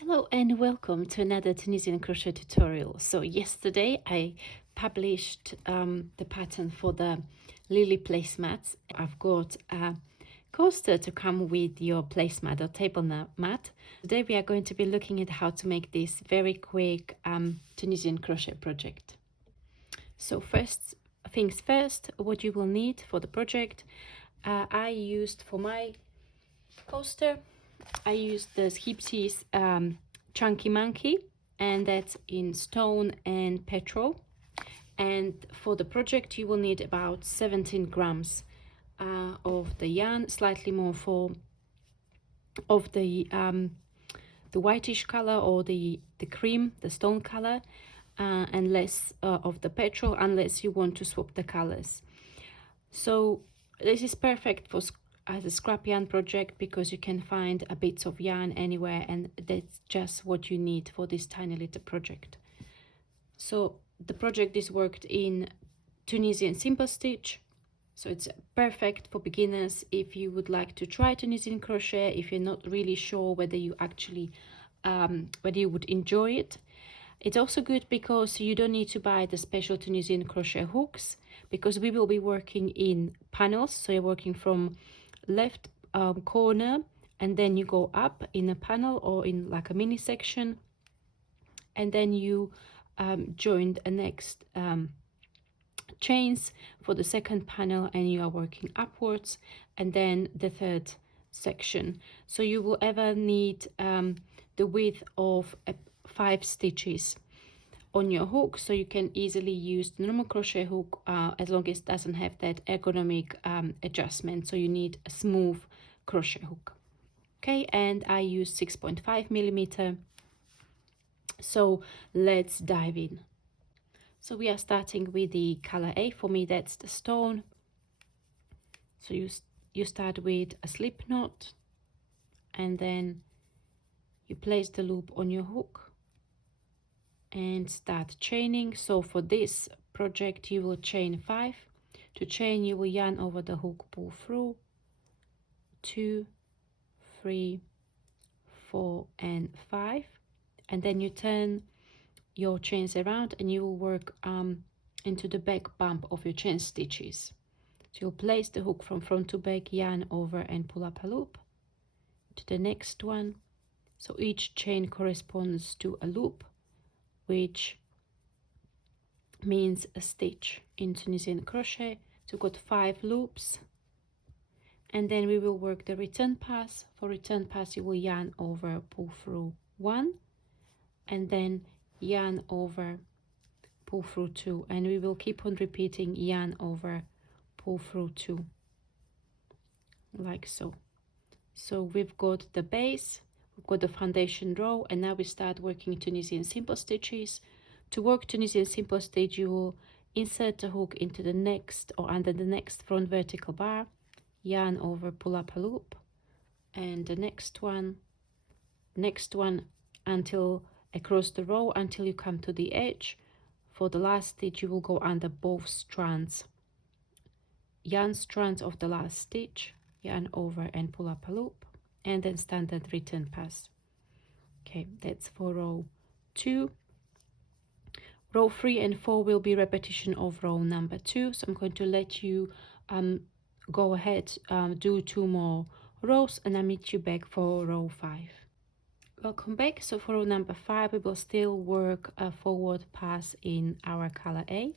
Hello and welcome to another Tunisian crochet tutorial. So yesterday I published the pattern for the Lilly placemats. I've got a coaster to come with your placemat or table mat. Today we are going to be looking at how to make this very quick Tunisian crochet project. So first things first, what you will need for the project. I used for my coaster, I used the Skipsy's Chunky Monkey, and that's in stone and petrol. And for the project you will need about 17 grams of the yarn, slightly more for of the whitish color or the cream, the stone color, and less of the petrol, unless you want to swap the colors. So this is perfect for as a scrap yarn project because you can find a bits of yarn anywhere, and that's just what you need for this tiny little project. So the project is worked in Tunisian simple stitch, so it's perfect for beginners if you would like to try Tunisian crochet, if you're not really sure whether you actually whether you would enjoy it. It's also good because you don't need to buy the special Tunisian crochet hooks, because we will be working in panels. So you're working from left corner, and then you go up in a panel or in like a mini section, and then you join the next chains for the second panel, and you are working upwards, and then the third section. So you will ever need the width of 5 stitches on your hook, so you can easily use the normal crochet hook as long as it doesn't have that ergonomic adjustment. So you need a smooth crochet hook. Okay, and I use 6.5 millimeter. So let's dive in. So we are starting with the color A. For me, that's the stone. So you start with a slip knot, and then you place the loop on your hook and start chaining. So for this project you will chain 5. To chain you will yarn over the hook, pull through 2, 3, 4 and 5, and then you turn your chains around and you will work into the back bump of your chain stitches. So you'll place the hook from front to back, yarn over and pull up a loop to the next one. So each chain corresponds to a loop, which means a stitch in Tunisian crochet. So we've got 5 loops, and then we will work the return pass. For return pass you will yarn over, pull through 1, and then yarn over, pull through 2, and we will keep on repeating yarn over, pull through 2, like so. So we've got the base, we've got the foundation row, and now we start working Tunisian simple stitches. To work Tunisian simple stitch, you will insert the hook into the next or under the next front vertical bar, yarn over, pull up a loop, and the next one until across the row until you come to the edge. For the last stitch you will go under both strands, yarn strands of the last stitch, yarn over and pull up a loop, and then standard return pass. Okay, that's for row 2. Row 3 and 4 will be repetition of row number 2, so I'm going to let you go ahead, do 2 more rows, and I'll meet you back for row 5. Welcome back. So for row number 5 we will still work a forward pass in our color A.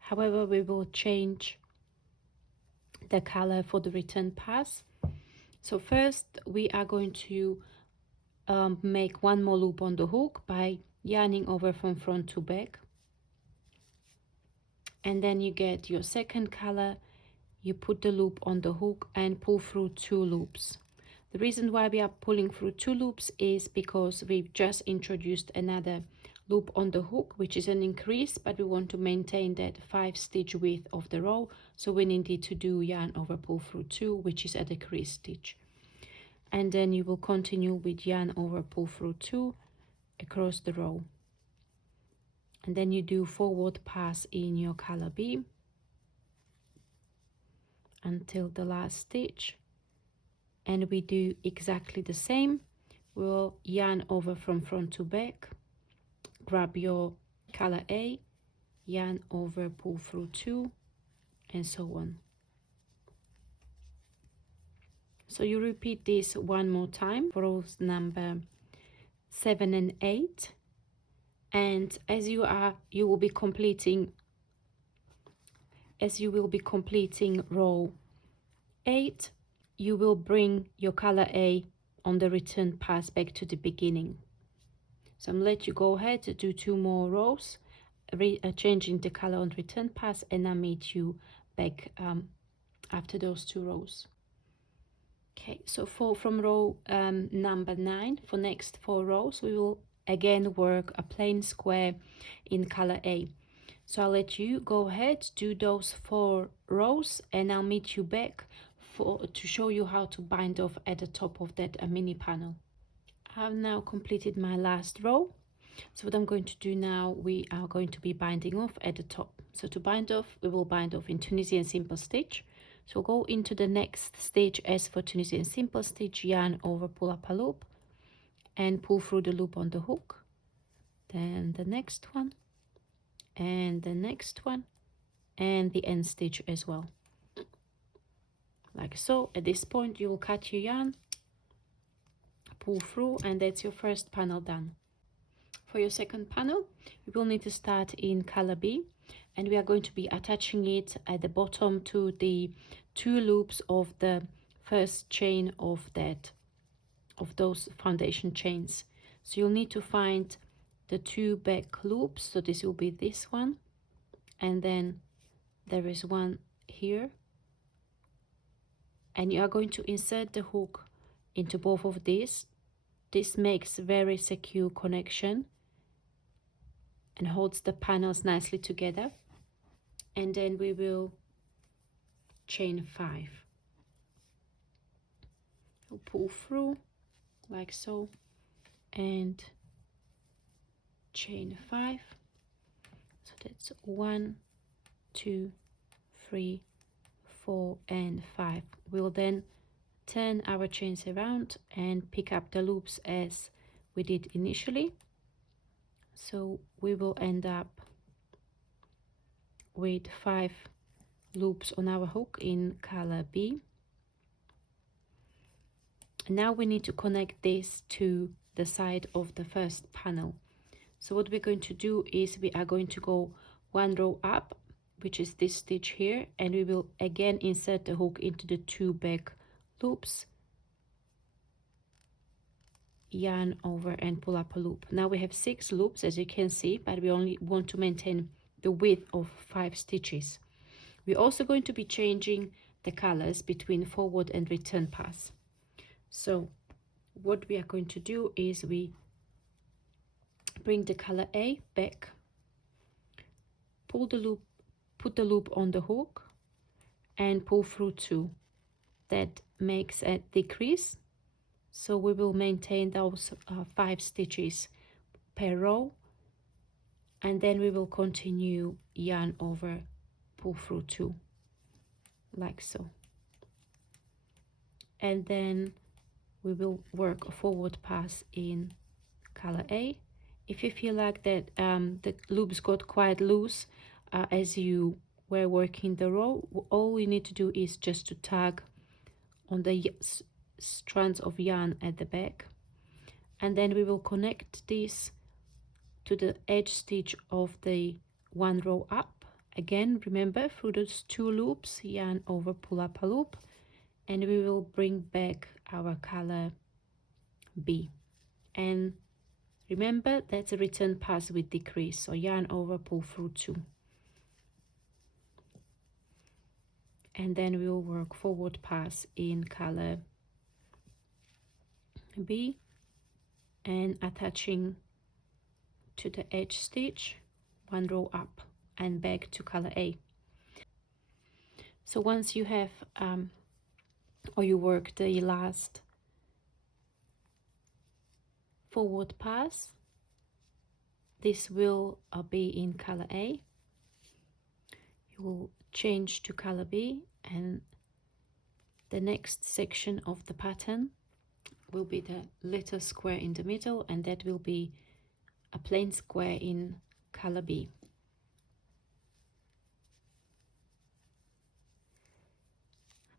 However, we will change the color for the return pass. So first we are going to make 1 more loop on the hook by yarning over from front to back, and then you get your second color, you put the loop on the hook and pull through 2 loops. The reason why we are pulling through 2 loops is because we've just introduced another loop on the hook, which is an increase, but we want to maintain that 5 stitch width of the row, so we needed to do yarn over, pull through 2, which is a decrease stitch. And then you will continue with yarn over, pull through 2 across the row, and then you do forward pass in your color B until the last stitch, and we do exactly the same we'll yarn over from front to back, grab your color A, yarn over, pull through 2, and so on. So you repeat this one more time for rows number 7 and 8, and as you will be completing row 8, you will bring your color A on the return pass back to the beginning. So I'm let you go ahead to do 2 more rows, changing the color on return pass, and I'll meet you back after those 2 rows. Okay, so from row number 9, for next 4 rows, we will again work a plain square in color A. So I'll let you go ahead, do those 4 rows, and I'll meet you back to show you how to bind off at the top of that mini panel. I've now completed my last row. So what I'm going to do now, we are going to be binding off at the top. So to bind off, we will bind off in Tunisian simple stitch. So go into the next stitch as for Tunisian simple stitch, yarn over, pull up a loop, and pull through the loop on the hook. Then the next one, and the next one, and the end stitch as well. Like so. At this point, you will cut your yarn, pull through, and that's your first panel done. For your second panel, you will need to start in color B, and we are going to be attaching it at the bottom to the 2 loops of the first chain of those foundation chains. So you'll need to find the 2 back loops. So this will be this one, and then there is one here, and you are going to insert the hook into both of these. This makes very secure connection and holds the panels nicely together. And then we will chain 5. We'll pull through like so and chain 5. So that's 1, 2, 3, 4, and 5. We'll then turn our chains around and pick up the loops as we did initially. So we will end up with 5 loops on our hook in color B. Now we need to connect this to the side of the first panel. So what we're going to do is we are going to go 1 row up, which is this stitch here, and we will again insert the hook into the 2 back loops, yarn over, and pull up a loop. Now we have 6 loops, as you can see, but we only want to maintain the width of 5 stitches. We're also going to be changing the colors between forward and return pass. So what we are going to do is we bring the color A back, pull the loop, put the loop on the hook, and pull through 2. That makes a decrease, so we will maintain those 5 stitches per row, and then we will continue yarn over, pull through 2, like so. And then we will work a forward pass in color A. If you feel like that the loops got quite loose as you were working the row, all you need to do is just to tug on the strands of yarn at the back, and then we will connect this to the edge stitch of the 1 row up. Again, remember, through those 2 loops, yarn over, pull up a loop, and we will bring back our color B. And remember, that's a return pass with decrease, so yarn over, pull through 2. And then we will work forward pass in color B and attaching to the edge stitch 1 row up and back to color A. So once you have or you work the last forward pass, this will be in color A. You will change to color B, and the next section of the pattern will be the little square in the middle, and that will be a plain square in color B.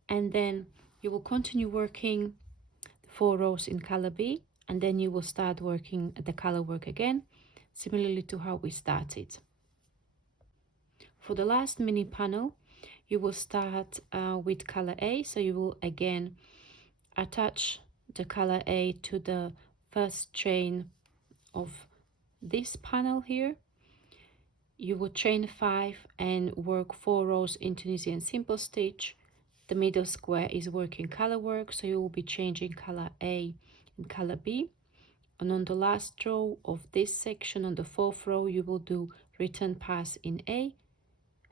And then you will continue working 4 rows in color B, and then you will start working the color work again, similarly to how we started. For the last mini panel, you will start with color A, so you will again attach the color A to the first chain of this panel here. You will chain 5 and work 4 rows in Tunisian simple stitch. The middle square is working color work, so you will be changing color A and color B. And on the last row of this section, on the 4th row, you will do return pass in A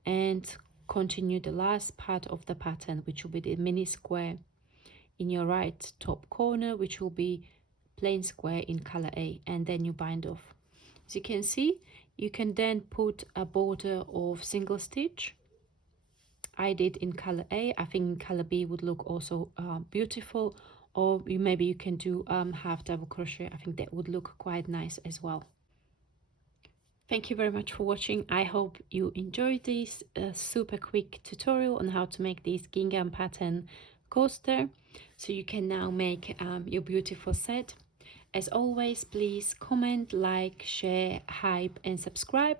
and continue the last part of the pattern, which will be the mini square in your right top corner, which will be plain square in color A, and then you bind off. As you can see, you can then put a border of single stitch. I did in color A. I think in color B would look also beautiful, or maybe you can do half double crochet. I think that would look quite nice as well. Thank you very much for watching. I hope you enjoyed this super quick tutorial on how to make this gingham pattern coaster, so you can now make your beautiful set. As always, please comment, like, share, hype and subscribe,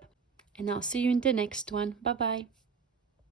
and I'll see you in the next one. Bye bye.